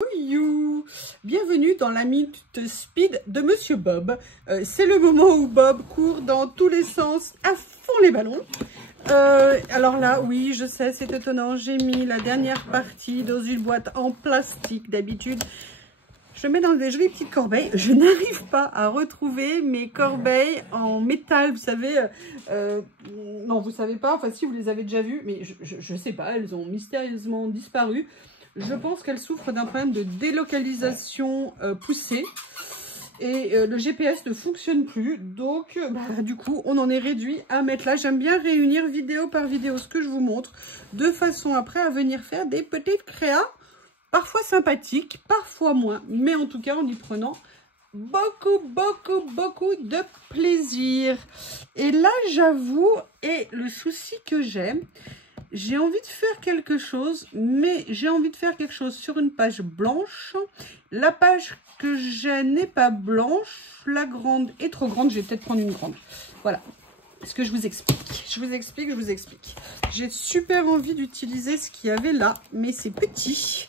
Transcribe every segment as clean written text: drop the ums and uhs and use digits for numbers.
You. Bienvenue dans la Minute Speed de Monsieur Bob. C'est le moment où Bob court dans tous les sens à fond les ballons. Alors là, oui, je sais, c'est étonnant. J'ai mis la dernière partie dans une boîte en plastique d'habitude. Je mets dans des jolies petites corbeilles. Je n'arrive pas à retrouver mes corbeilles en métal, vous savez. Non, vous savez pas. Enfin, si, vous les avez déjà vues, mais je sais pas. Elles ont mystérieusement disparu. Je pense qu'elle souffre d'un problème de délocalisation poussée. Et le GPS ne fonctionne plus. Donc, du coup, on en est réduit à mettre là. J'aime bien réunir vidéo par vidéo ce que je vous montre. De façon après à venir faire des petites créas. Parfois sympathiques, parfois moins. Mais en tout cas, en y prenant beaucoup de plaisir. Et là, j'avoue, et le souci que j'ai envie de faire quelque chose, mais j'ai envie de faire quelque chose sur une page blanche. La page que j'ai n'est pas blanche. La grande est trop grande. Je vais peut-être prendre une grande. Voilà. Est-ce que je vous explique? Je vous explique. J'ai super envie d'utiliser ce qu'il y avait là, mais c'est petit.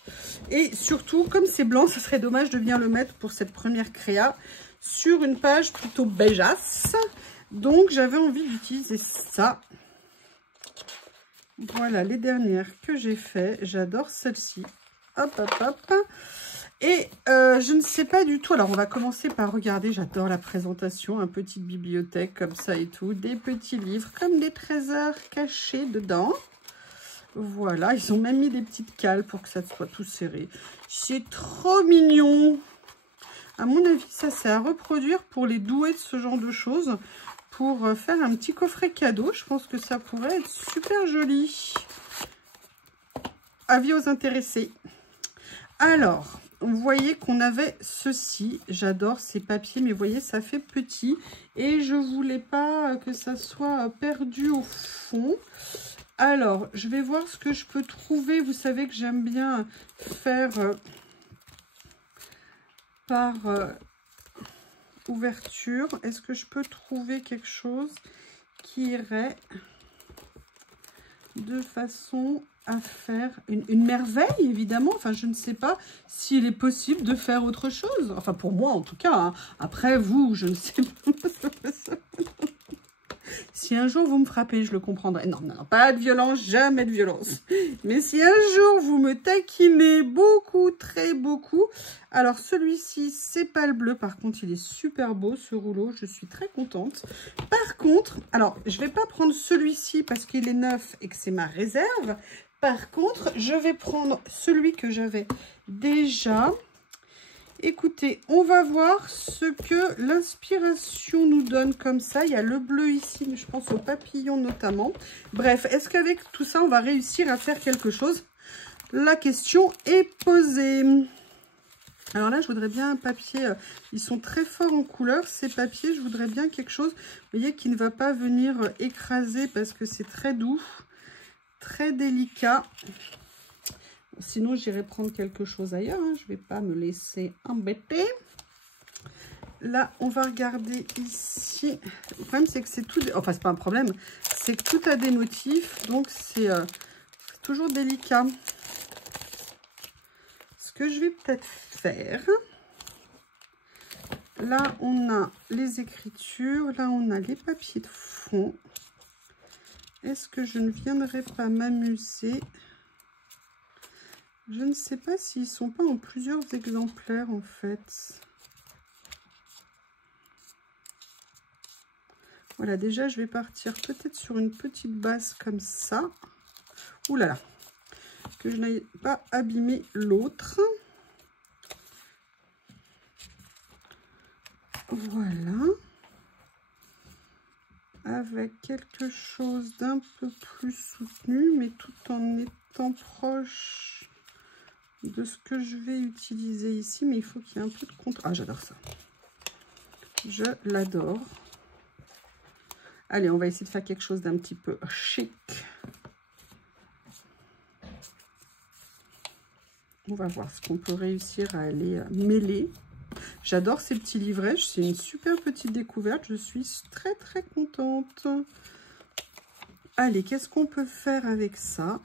Et surtout, comme c'est blanc, ce serait dommage de bien le mettre pour cette première créa sur une page plutôt beigeasse. Donc, j'avais envie d'utiliser ça. Voilà les dernières que j'ai fait. J'adore celle-ci. Hop. Et je ne sais pas du tout. Alors, on va commencer par regarder. J'adore la présentation. Une petite bibliothèque comme ça et tout. Des petits livres comme des trésors cachés dedans. Voilà. Ils ont même mis des petites cales pour que ça soit tout serré. C'est trop mignon. À mon avis, ça c'est à reproduire pour les doués de ce genre de choses. Pour faire un petit coffret cadeau. Je pense que ça pourrait être super joli. Avis aux intéressés. Alors, vous voyez qu'on avait ceci. J'adore ces papiers, mais vous voyez, ça fait petit. Et je voulais pas que ça soit perdu au fond. Alors, je vais voir ce que je peux trouver. Vous savez que j'aime bien faire par ouverture. Est-ce que je peux trouver quelque chose qui irait de façon à faire une merveille, évidemment. Enfin, je ne sais pas s'il est possible de faire autre chose. Enfin, pour moi, en tout cas. Hein. Après, vous, je ne sais pas. Si un jour vous me frappez, je le comprendrai. Non, pas de violence, jamais de violence. Mais si un jour vous me taquinez beaucoup, très beaucoup. Alors, celui-ci, c'est pas le bleu. Par contre, il est super beau, ce rouleau. Je suis très contente. Par contre, alors, je vais pas prendre celui-ci parce qu'il est neuf et que c'est ma réserve. Par contre, je vais prendre celui que j'avais déjà. Écoutez, on va voir ce que l'inspiration nous donne comme ça. Il y a le bleu ici, mais je pense aux papillons notamment. Bref, est-ce qu'avec tout ça, on va réussir à faire quelque chose? La question est posée. Alors là, je voudrais bien un papier. Ils sont très forts en couleur, ces papiers. Je voudrais bien quelque chose, vous voyez, qui ne va pas venir écraser parce que c'est très doux, très délicat. Sinon, j'irai prendre quelque chose ailleurs. Hein. Je ne vais pas me laisser embêter. Là, on va regarder ici. Le problème, c'est que c'est tout... Enfin, c'est pas un problème. C'est que tout a des motifs. Donc, c'est toujours délicat. Ce que je vais peut-être faire... Là, on a les écritures. Là, on a les papiers de fond. Est-ce que je ne viendrai pas m'amuser ? Je ne sais pas s'ils ne sont pas en plusieurs exemplaires, en fait. Voilà, déjà, je vais partir peut-être sur une petite base comme ça. Ouh là là, que je n'aille pas abîmer l'autre. Voilà. Avec quelque chose d'un peu plus soutenu, mais tout en étant proche de ce que je vais utiliser ici, mais il faut qu'il y ait un peu de contraste. Ah, j'adore ça. Je l'adore. Allez, on va essayer de faire quelque chose d'un petit peu chic. On va voir ce qu'on peut réussir à aller mêler. J'adore ces petits livrets. C'est une super petite découverte. Je suis très contente. Allez, qu'est-ce qu'on peut faire avec ça?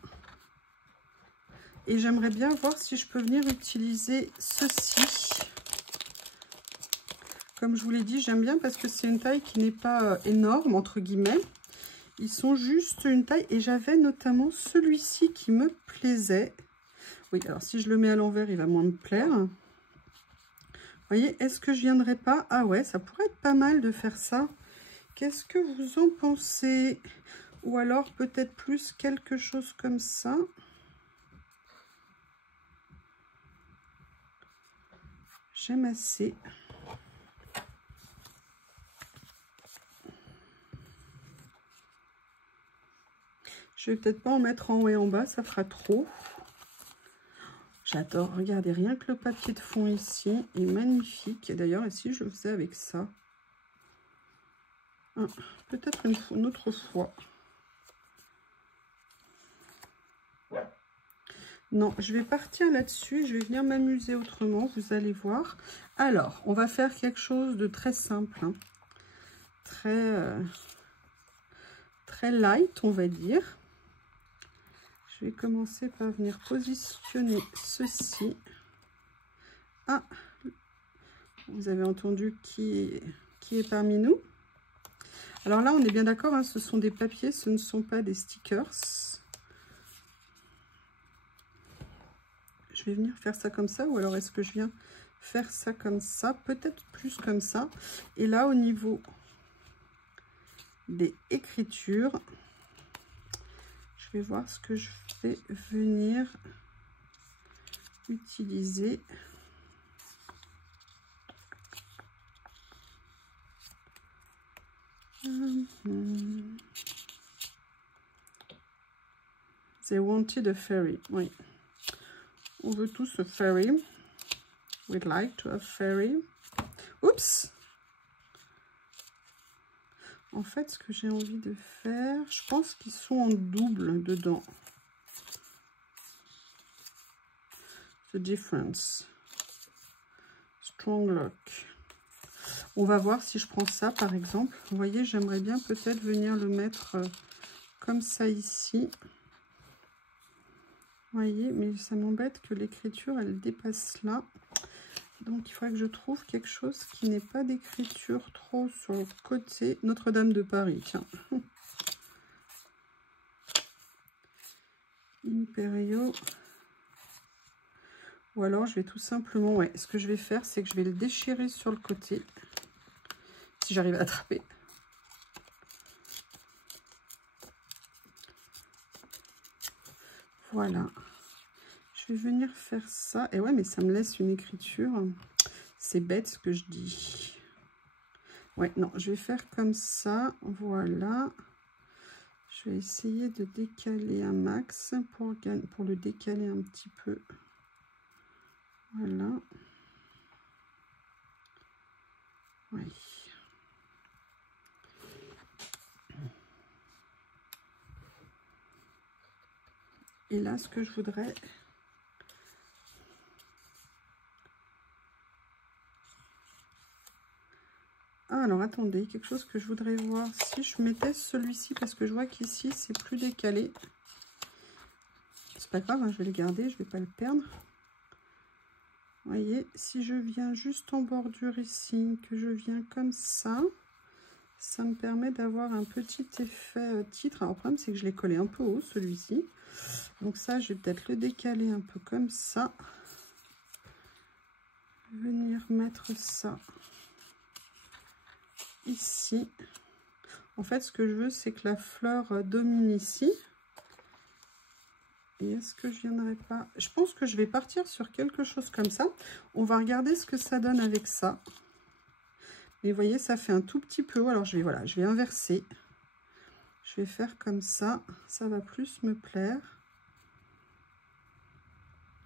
Et j'aimerais bien voir si je peux venir utiliser ceci. Comme je vous l'ai dit, j'aime bien parce que c'est une taille qui n'est pas énorme, entre guillemets. Ils sont juste une taille. Et j'avais notamment celui-ci qui me plaisait. Oui, alors si je le mets à l'envers, il va moins me plaire. Vous voyez, est-ce que je viendrai pas? Ah ouais, ça pourrait être pas mal de faire ça. Qu'est-ce que vous en pensez? Ou alors peut-être plus quelque chose comme ça. J'aime assez. Je vais peut-être pas en mettre en haut et en bas, ça fera trop. J'adore, regardez, rien que le papier de fond ici est magnifique. Et d'ailleurs, ici, je le faisais avec ça. Ah, peut-être une autre fois. Non, je vais partir là-dessus. Je vais venir m'amuser autrement, vous allez voir. Alors, on va faire quelque chose de très simple. Hein. Très light, on va dire. Je vais commencer par venir positionner ceci. Ah, vous avez entendu qui est parmi nous. Alors là, on est bien d'accord, hein, ce sont des papiers, ce ne sont pas des stickers. Je vais venir faire ça comme ça, ou alors est-ce que je viens faire ça comme ça? Peut-être plus comme ça. Et là, au niveau des écritures, je vais voir ce que je vais venir utiliser. They wanted a fairy. Oui. On veut tous a fairy. We'd like to have fairy. Oups! En fait, ce que j'ai envie de faire, je pense qu'ils sont en double dedans. The difference. Strong lock. On va voir si je prends ça, par exemple. Vous voyez, j'aimerais bien peut-être venir le mettre comme ça ici. Vous voyez, mais ça m'embête que l'écriture, elle dépasse là. Donc, il faudrait que je trouve quelque chose qui n'ait pas d'écriture trop sur le côté. Notre-Dame de Paris, tiens. Imperio. Ou alors, je vais tout simplement... Ouais, ce que je vais faire, c'est que je vais le déchirer sur le côté. Si j'arrive à attraper. Voilà. Je vais venir faire ça. Et ouais, mais ça me laisse une écriture. C'est bête ce que je dis. Ouais, non, je vais faire comme ça. Voilà. Je vais essayer de décaler un max pour le décaler un petit peu. Voilà. Oui. Et là, ce que je voudrais... Ah, alors attendez, quelque chose que je voudrais voir. Si je mettais celui-ci, parce que je vois qu'ici, c'est plus décalé. C'est pas grave, hein, je vais le garder, je vais pas le perdre. Vous voyez, si je viens juste en bordure ici, que je viens comme ça, ça me permet d'avoir un petit effet titre. Alors, le problème, c'est que je l'ai collé un peu haut, celui-ci. Donc ça, je vais peut-être le décaler un peu comme ça. Venir mettre ça ici. En fait, ce que je veux, c'est que la fleur domine ici. Et est-ce que je viendrai pas... Je pense que je vais partir sur quelque chose comme ça. On va regarder ce que ça donne avec ça. Et vous voyez, ça fait un tout petit peu haut. Alors, je vais inverser. Je vais faire comme ça. Ça va plus me plaire.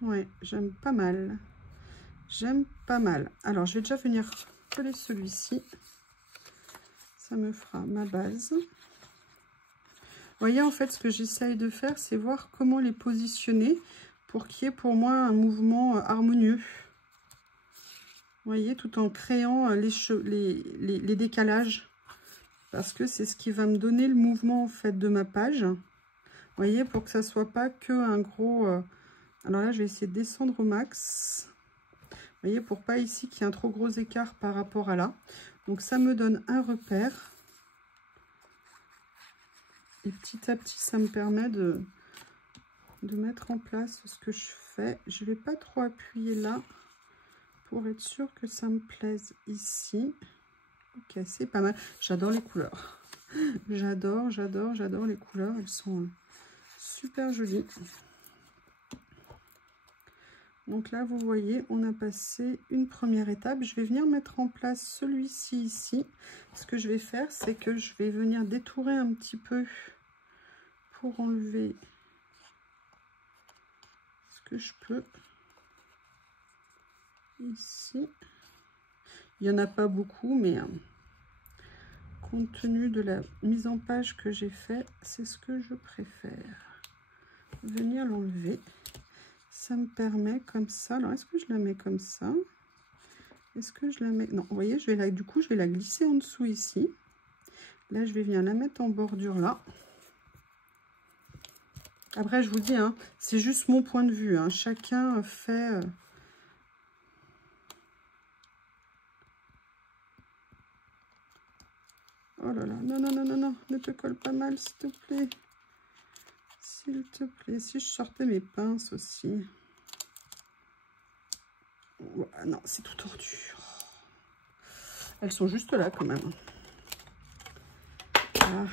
Ouais, j'aime pas mal. J'aime pas mal. Alors, je vais déjà venir coller celui-ci. Ça me fera ma base. Vous voyez, en fait, ce que j'essaye de faire, c'est voir comment les positionner pour qu'il y ait pour moi un mouvement harmonieux. Vous voyez, tout en créant les décalages. Parce que c'est ce qui va me donner le mouvement, en fait, de ma page. Vous voyez, pour que ça ne soit pas que un gros Alors là, je vais essayer de descendre au max. Vous voyez, pour pas ici qu'il y ait un trop gros écart par rapport à là. Donc ça me donne un repère. Et petit à petit, ça me permet de mettre en place ce que je fais. Je ne vais pas trop appuyer là pour être sûr que ça me plaise ici. Ok, c'est pas mal. J'adore les couleurs. J'adore les couleurs. Elles sont super jolies. Donc là, vous voyez, on a passé une première étape. Je vais venir mettre en place celui-ci ici. Ce que je vais faire, c'est que je vais venir détourer un petit peu pour enlever ce que je peux. Ici. Il n'y en a pas beaucoup, mais compte tenu de la mise en page que j'ai fait, c'est ce que je préfère. Venir l'enlever. Ça me permet comme ça. Alors, est-ce que je la mets comme ça? Est-ce que je la mets... Non, vous voyez, du coup, je vais la glisser en dessous ici. Là, je vais venir la mettre en bordure là. Après, je vous dis, hein, c'est juste mon point de vue. Hein. Chacun fait... Oh là là, non, ne te colle pas mal, s'il te plaît. S'il te plaît, si je sortais mes pinces aussi. Ouais, non, c'est tout tordu. Elles sont juste là quand même. Ah.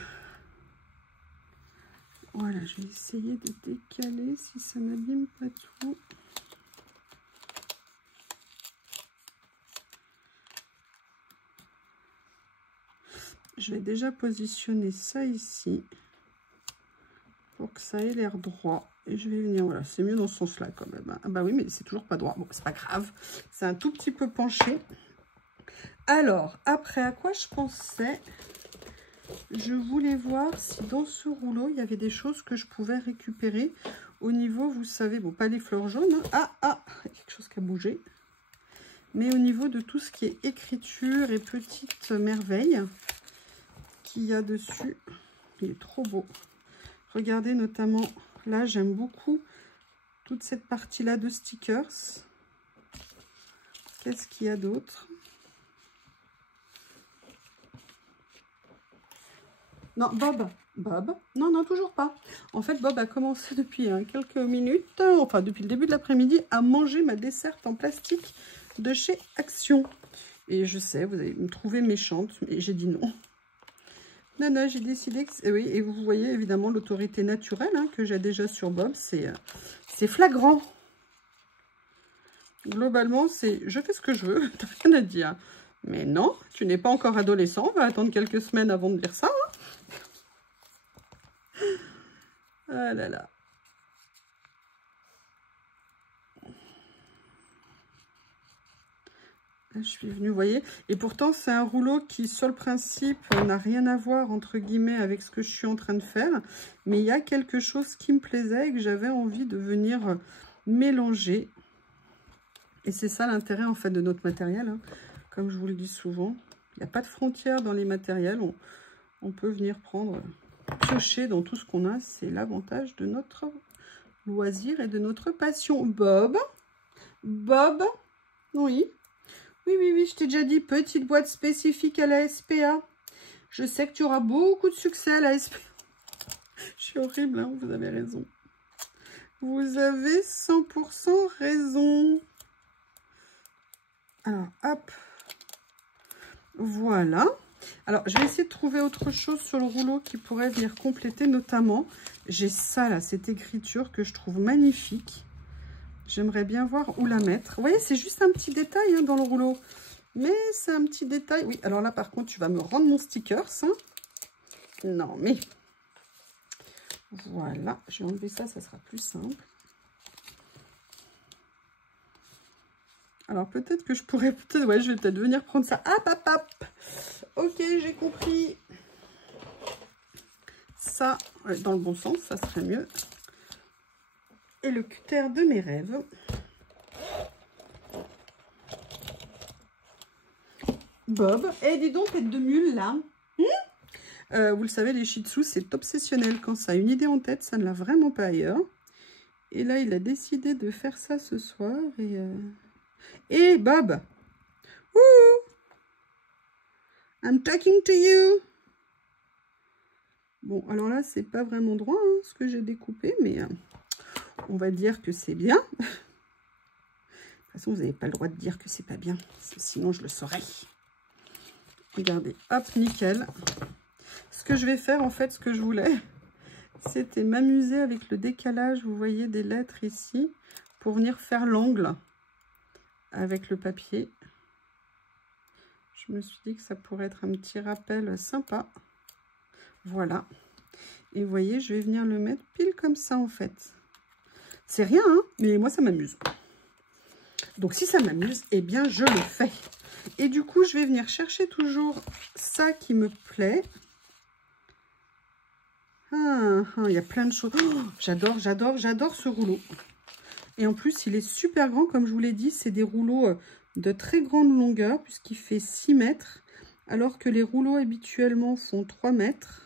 Voilà, je vais essayer de décaler si ça n'abîme pas tout. Je vais déjà positionner ça ici pour que ça ait l'air droit. Et je vais venir, voilà, c'est mieux dans ce sens-là quand même. Hein. Ah bah oui, mais c'est toujours pas droit. Bon, c'est pas grave. C'est un tout petit peu penché. Alors, après, à quoi je pensais? Je voulais voir si dans ce rouleau, il y avait des choses que je pouvais récupérer au niveau, vous savez, bon, pas les fleurs jaunes. Hein. Ah, il y a quelque chose qui a bougé. Mais au niveau de tout ce qui est écriture et petites merveilles qu'il y a dessus. Il est trop beau. Regardez notamment, là, j'aime beaucoup toute cette partie-là de stickers. Qu'est-ce qu'il y a d'autre? Non, Bob, non, toujours pas. En fait, Bob a commencé depuis quelques minutes, enfin depuis le début de l'après-midi, à manger ma desserte en plastique de chez Action. Et je sais, vous allez me trouver méchante, mais j'ai dit non. Non, j'ai décidé que... Oui, et vous voyez évidemment l'autorité naturelle que j'ai déjà sur Bob, c'est flagrant. Globalement, c'est je fais ce que je veux, t'as rien à dire. Mais non, tu n'es pas encore adolescent, on va attendre quelques semaines avant de dire ça. Hein. Ah là là. Là, je suis venue, vous voyez. Et pourtant, c'est un rouleau qui, sur le principe, n'a rien à voir, entre guillemets, avec ce que je suis en train de faire. Mais il y a quelque chose qui me plaisait et que j'avais envie de venir mélanger. Et c'est ça l'intérêt, en fait, de notre matériel. Hein. Comme je vous le dis souvent, il n'y a pas de frontières dans les matériels. On peut venir prendre... piocher dans tout ce qu'on a, c'est l'avantage de notre loisir et de notre passion. Bob, oui, je t'ai déjà dit, petite boîte spécifique à la SPA. Je sais que tu auras beaucoup de succès à la SPA. Je suis horrible, hein, vous avez raison. Vous avez 100% raison. Alors, hop, voilà. Alors, je vais essayer de trouver autre chose sur le rouleau qui pourrait venir compléter, notamment, j'ai ça là, cette écriture que je trouve magnifique. J'aimerais bien voir où la mettre. Vous voyez, c'est juste un petit détail dans le rouleau. Mais c'est un petit détail. Oui, alors là, par contre, tu vas me rendre mon sticker, hein. Non, mais... Voilà, je vais enlever ça, ça sera plus simple. Alors, peut-être que je pourrais... Ouais, je vais peut-être venir prendre ça. Hop. Ok, j'ai compris. Ça, dans le bon sens, ça serait mieux. Et le cutter de mes rêves. Bob. Eh, dis donc, tête de mule, là. Vous le savez, les Shih Tzus, c'est obsessionnel. Quand ça a une idée en tête, ça ne l'a vraiment pas ailleurs. Et là, il a décidé de faire ça ce soir. Et Bob! Wouh! I'm talking to you! Bon, alors là, c'est pas vraiment droit, hein, ce que j'ai découpé, mais on va dire que c'est bien. De toute façon, vous n'avez pas le droit de dire que c'est pas bien, sinon je le saurais. Regardez, hop, nickel. Ce que je vais faire, en fait, ce que je voulais, c'était m'amuser avec le décalage, vous voyez, des lettres ici, pour venir faire l'angle avec le papier. Je me suis dit que ça pourrait être un petit rappel sympa. Voilà. Et vous voyez, je vais venir le mettre pile comme ça, en fait. C'est rien, hein, mais moi, ça m'amuse. Donc, si ça m'amuse, eh bien, je le fais. Et du coup, je vais venir chercher toujours ça qui me plaît. Il y a plein de choses. Oh, j'adore ce rouleau. Et en plus, il est super grand. Comme je vous l'ai dit, c'est des rouleaux de très grande longueur, puisqu'il fait 6 mètres, alors que les rouleaux habituellement font 3 mètres.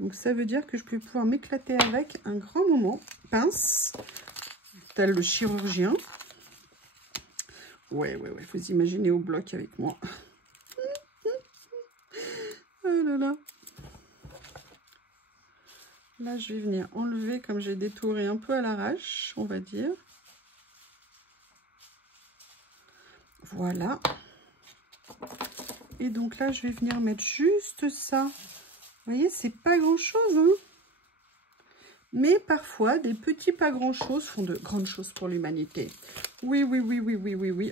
Donc, ça veut dire que je peux pouvoir m'éclater avec un grand moment. Pince, tel le chirurgien. Ouais, vous imaginez au bloc avec moi. Oh là là. Là, je vais venir enlever, comme j'ai détouré un peu à l'arrache, on va dire. Voilà. Et donc là, je vais venir mettre juste ça. Vous voyez, c'est pas grand-chose, hein. Mais parfois, des petits pas grand-chose font de grandes choses pour l'humanité. Oui.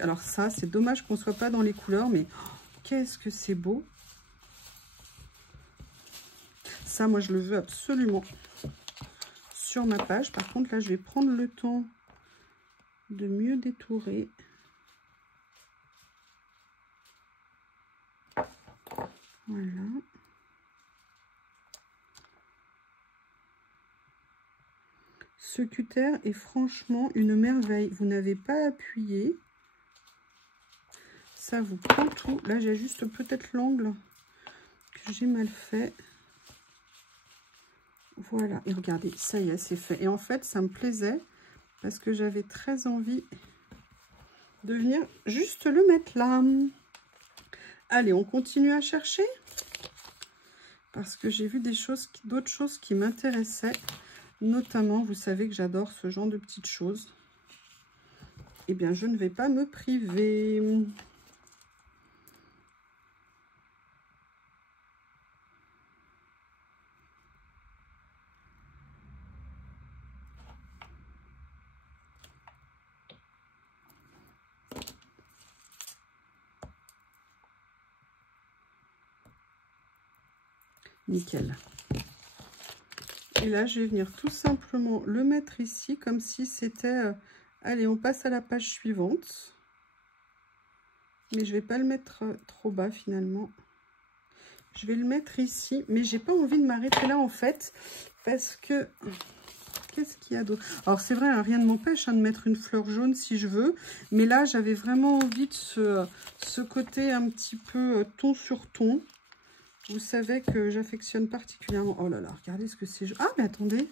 Alors ça, c'est dommage qu'on ne soit pas dans les couleurs, mais oh, qu'est-ce que c'est beau. Ça, moi, je le veux absolument sur ma page. Par contre, là, je vais prendre le temps de mieux détourer. Voilà. Ce cutter est franchement une merveille. Vous n'avez pas appuyé. Ça vous prend tout. Là, j'ajuste peut-être l'angle que j'ai mal fait. Voilà. Et regardez, ça y est, c'est fait. Et en fait, ça me plaisait parce que j'avais très envie de venir juste le mettre là. Allez, on continue à chercher. Parce que j'ai vu d'autres choses qui m'intéressaient. Notamment, vous savez que j'adore ce genre de petites choses. Eh bien, je ne vais pas me priver. Nickel. Et là, je vais venir tout simplement le mettre ici, comme si c'était... allez, on passe à la page suivante. Mais je ne vais pas le mettre trop bas, finalement. Je vais le mettre ici. Mais j'ai pas envie de m'arrêter là, en fait. Parce que... Qu'est-ce qu'il y a d'autre? Alors, c'est vrai, hein, rien ne m'empêche de mettre une fleur jaune si je veux. Mais là, j'avais vraiment envie de ce côté un petit peu ton sur ton. Vous savez que j'affectionne particulièrement... Oh là là, regardez ce que c'est... Ah, mais attendez.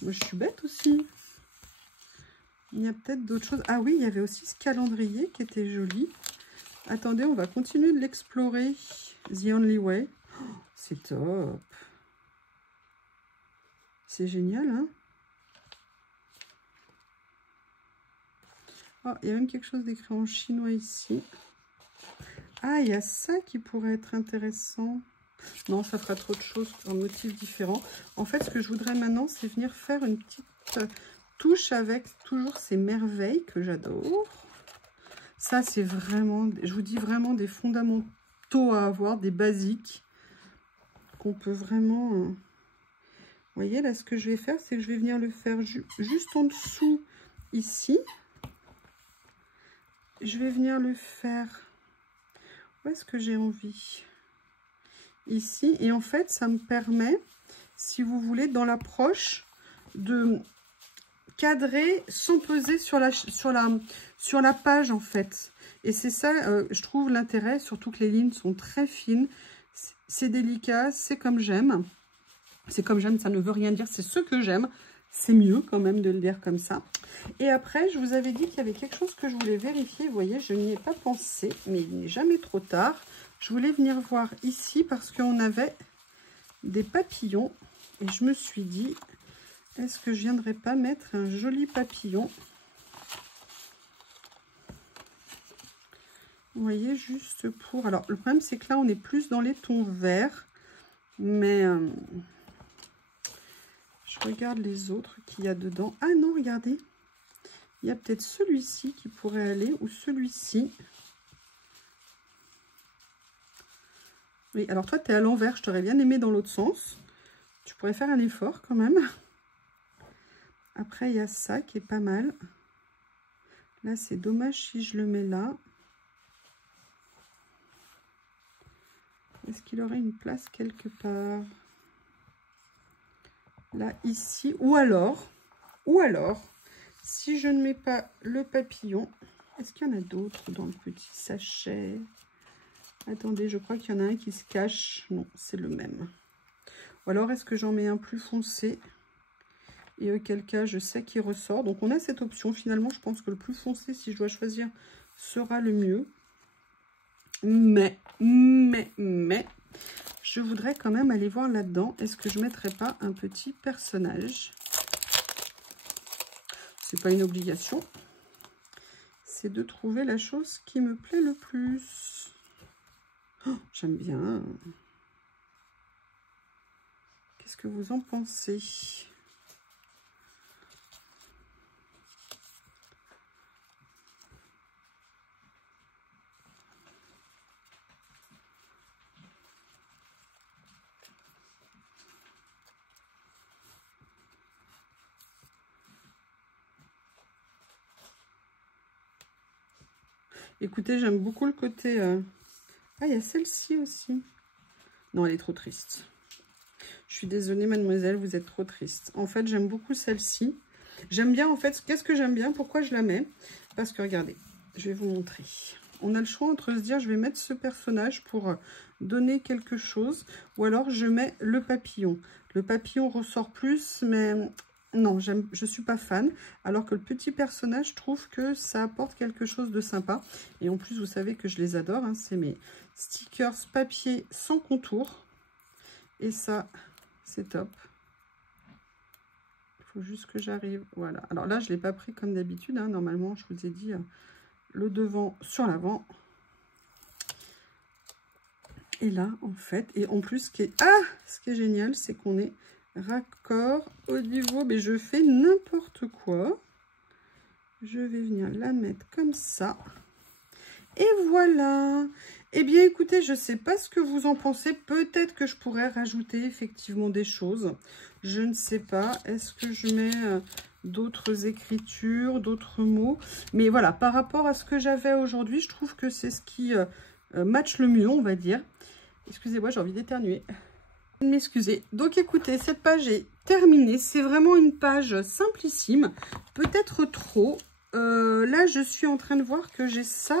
Moi, je suis bête aussi. Il y a peut-être d'autres choses. Ah oui, il y avait aussi ce calendrier qui était joli. Attendez, on va continuer de l'explorer. The Only Way. Oh, c'est top. C'est génial, hein? Oh, il y a même quelque chose d'écrit en chinois ici. Ah, il y a ça qui pourrait être intéressant. Non, ça fera trop de choses, un motif différent. En fait, ce que je voudrais maintenant, c'est venir faire une petite touche avec toujours ces merveilles que j'adore. Ça, c'est vraiment, je vous dis vraiment des fondamentaux à avoir, des basiques qu'on peut vraiment... Vous voyez, là, ce que je vais faire, c'est que je vais venir le faire juste en dessous, ici. Je vais venir le faire... Où est-ce que j'ai envie? Ici. Et en fait, ça me permet, si vous voulez, dans l'approche, de cadrer sans peser sur la page, en fait. Et c'est ça, je trouve, l'intérêt, surtout que les lignes sont très fines. C'est délicat, c'est comme j'aime. C'est comme j'aime, ça ne veut rien dire, c'est ce que j'aime. c'est mieux quand même de le dire comme ça. Et après, je vous avais dit qu'il y avait quelque chose que je voulais vérifier. Vous voyez, je n'y ai pas pensé, mais il n'est jamais trop tard. Je voulais venir voir ici parce qu'on avait des papillons. Et je me suis dit, est-ce que je viendrais pas mettre un joli papillon? Vous voyez, juste pour... Alors, le problème, c'est que là, on est plus dans les tons verts. Mais... je regarde les autres qu'il y a dedans. Ah non, regardez. Il y a peut-être celui-ci qui pourrait aller, ou celui-ci. Oui, alors toi, tu es à l'envers. Je t'aurais bien aimé dans l'autre sens. Tu pourrais faire un effort quand même. Après, il y a ça qui est pas mal. Là, c'est dommage si je le mets là. Est-ce qu'il aurait une place quelque part? Là, ici. Ou alors, si je ne mets pas le papillon, est-ce qu'il y en a d'autres dans le petit sachet? Attendez, je crois qu'il y en a un qui se cache. Non, c'est le même. Ou alors, est-ce que j'en mets un plus foncé? Et auquel cas, je sais qu'il ressort. Donc, on a cette option. Finalement, je pense que le plus foncé, si je dois choisir, sera le mieux. Mais, je voudrais quand même aller voir là-dedans. Est-ce que je ne mettrais pas un petit personnage? C'est pas une obligation. C'est de trouver la chose qui me plaît le plus. Oh, j'aime bien. Qu'est-ce que vous en pensez? Écoutez, j'aime beaucoup le côté... Ah, il y a celle-ci aussi. Non, elle est trop triste. Je suis désolée, mademoiselle, vous êtes trop triste. En fait, j'aime beaucoup celle-ci. J'aime bien, en fait, qu'est-ce que j'aime bien? Pourquoi je la mets? Parce que, regardez, je vais vous montrer. On a le choix entre se dire, je vais mettre ce personnage pour donner quelque chose. Ou alors, je mets le papillon. Le papillon ressort plus, mais... Non, je ne suis pas fan, alors que le petit personnage, je trouve que ça apporte quelque chose de sympa. Et en plus, vous savez que je les adore, hein, c'est mes stickers papier sans contour. Et ça, c'est top. Il faut juste que j'arrive. Voilà. Alors là, je ne l'ai pas pris comme d'habitude. Hein. Normalement, je vous ai dit le devant sur l'avant. Et là, en fait, et en plus, ce qui est génial, c'est qu'on est raccord au niveau, mais je fais n'importe quoi. Je vais venir la mettre comme ça. Et voilà. Eh bien, écoutez, je ne sais pas ce que vous en pensez. Peut-être que je pourrais rajouter effectivement des choses. Je ne sais pas. Est-ce que je mets d'autres écritures, d'autres mots? Mais voilà, par rapport à ce que j'avais aujourd'hui, je trouve que c'est ce qui match le mieux, on va dire. Excusez-moi, j'ai envie d'éternuer. M'excuser. Donc écoutez, cette page est terminée. C'est vraiment une page simplissime. Peut-être trop. Là, je suis en train de voir que j'ai ça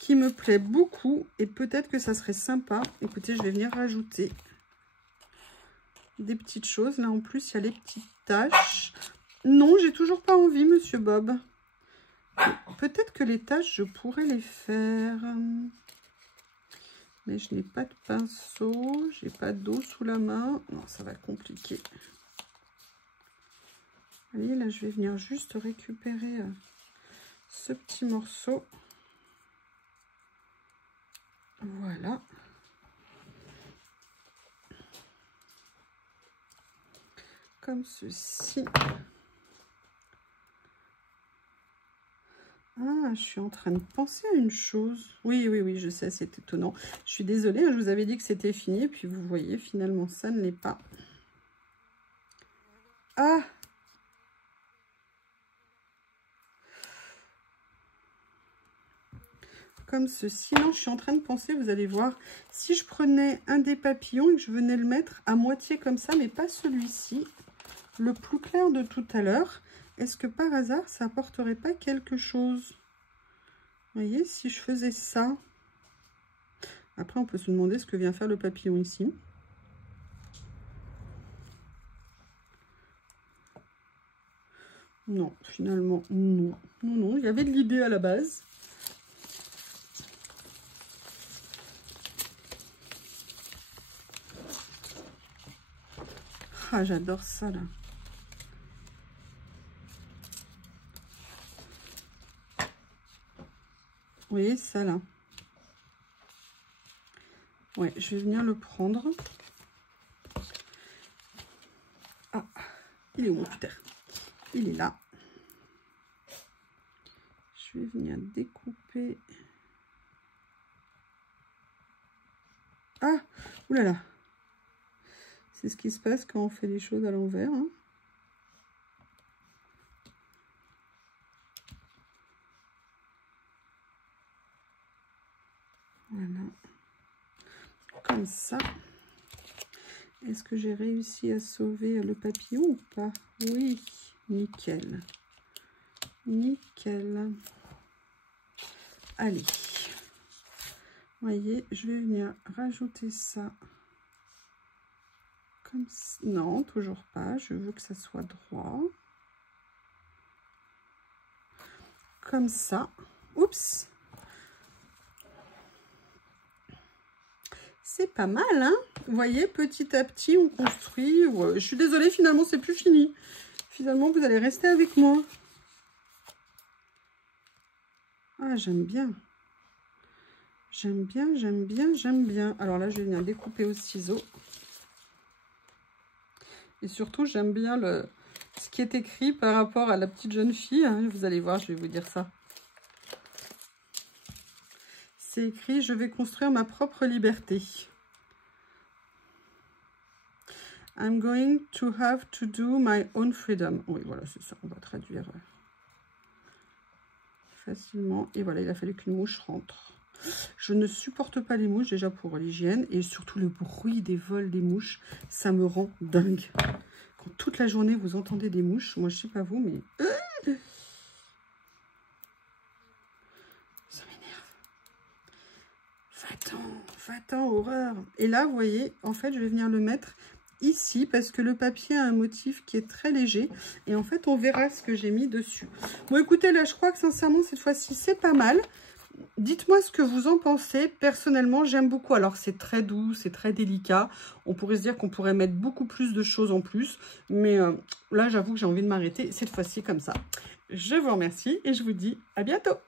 qui me plaît beaucoup. Et peut-être que ça serait sympa. Écoutez, je vais venir rajouter des petites choses. Là, en plus, il y a les petites taches. Non, j'ai toujours pas envie, Monsieur Bob. Peut-être que les taches, je pourrais les faire... Mais je n'ai pas de pinceau, j'ai pas d'eau sous la main. Non, ça va être compliqué. Allez, là, je vais venir juste récupérer ce petit morceau. Voilà. Comme ceci. Ah, je suis en train de penser à une chose. Oui, je sais, c'est étonnant. Je suis désolée, hein, je vous avais dit que c'était fini. Et puis, vous voyez, finalement, ça ne l'est pas. Ah! Comme ceci. Non, je suis en train de penser, vous allez voir, si je prenais un des papillons et que je venais le mettre à moitié comme ça, mais pas celui-ci, le plus clair de tout à l'heure, est-ce que par hasard, ça apporterait pas quelque chose? Vous voyez, si je faisais ça. Après, on peut se demander ce que vient faire le papillon ici. Non, finalement, non. Non, non, il y avait de l'idée à la base. Ah, j'adore ça, là. Vous voyez, ça, là. Ouais, je vais venir le prendre. Ah, il est où, mon putain? Il est là. Je vais venir découper. Ah, oulala. C'est ce qui se passe quand on fait les choses à l'envers. Hein. Voilà. Comme ça. Est-ce que j'ai réussi à sauver le papillon ou pas? Oui, nickel. Nickel. Allez. Vous voyez, je vais venir rajouter ça. Comme ça. Non, toujours pas. Je veux que ça soit droit. Comme ça. Oups. C'est pas mal, hein? Vous voyez, petit à petit, on construit. Ouais, je suis désolée, finalement, c'est plus fini. Finalement, vous allez rester avec moi. Ah, j'aime bien. J'aime bien, j'aime bien, j'aime bien. Alors là, je vais venir découper au ciseau. Et surtout, j'aime bien ce qui est écrit par rapport à la petite jeune fille. Hein. Vous allez voir, je vais vous dire ça. C'est écrit « Je vais construire ma propre liberté ». I'm going to have to do my own freedom. Oui, voilà, c'est ça. On va traduire facilement. Et voilà, il a fallu qu'une mouche rentre. Je ne supporte pas les mouches, déjà pour l'hygiène. Et surtout, le bruit des vols des mouches, ça me rend dingue. Quand toute la journée, vous entendez des mouches, moi, je sais pas vous, mais... ça m'énerve. Va-t'en, horreur. Et là, vous voyez, en fait, je vais venir le mettre ici parce que le papier a un motif qui est très léger. Et en fait, on verra ce que j'ai mis dessus. Bon, écoutez, là, je crois que sincèrement, cette fois-ci, c'est pas mal. Dites-moi ce que vous en pensez. Personnellement, j'aime beaucoup. Alors, c'est très doux, c'est très délicat. On pourrait se dire qu'on pourrait mettre beaucoup plus de choses en plus. Mais là, j'avoue que j'ai envie de m'arrêter cette fois-ci comme ça. Je vous remercie et je vous dis à bientôt.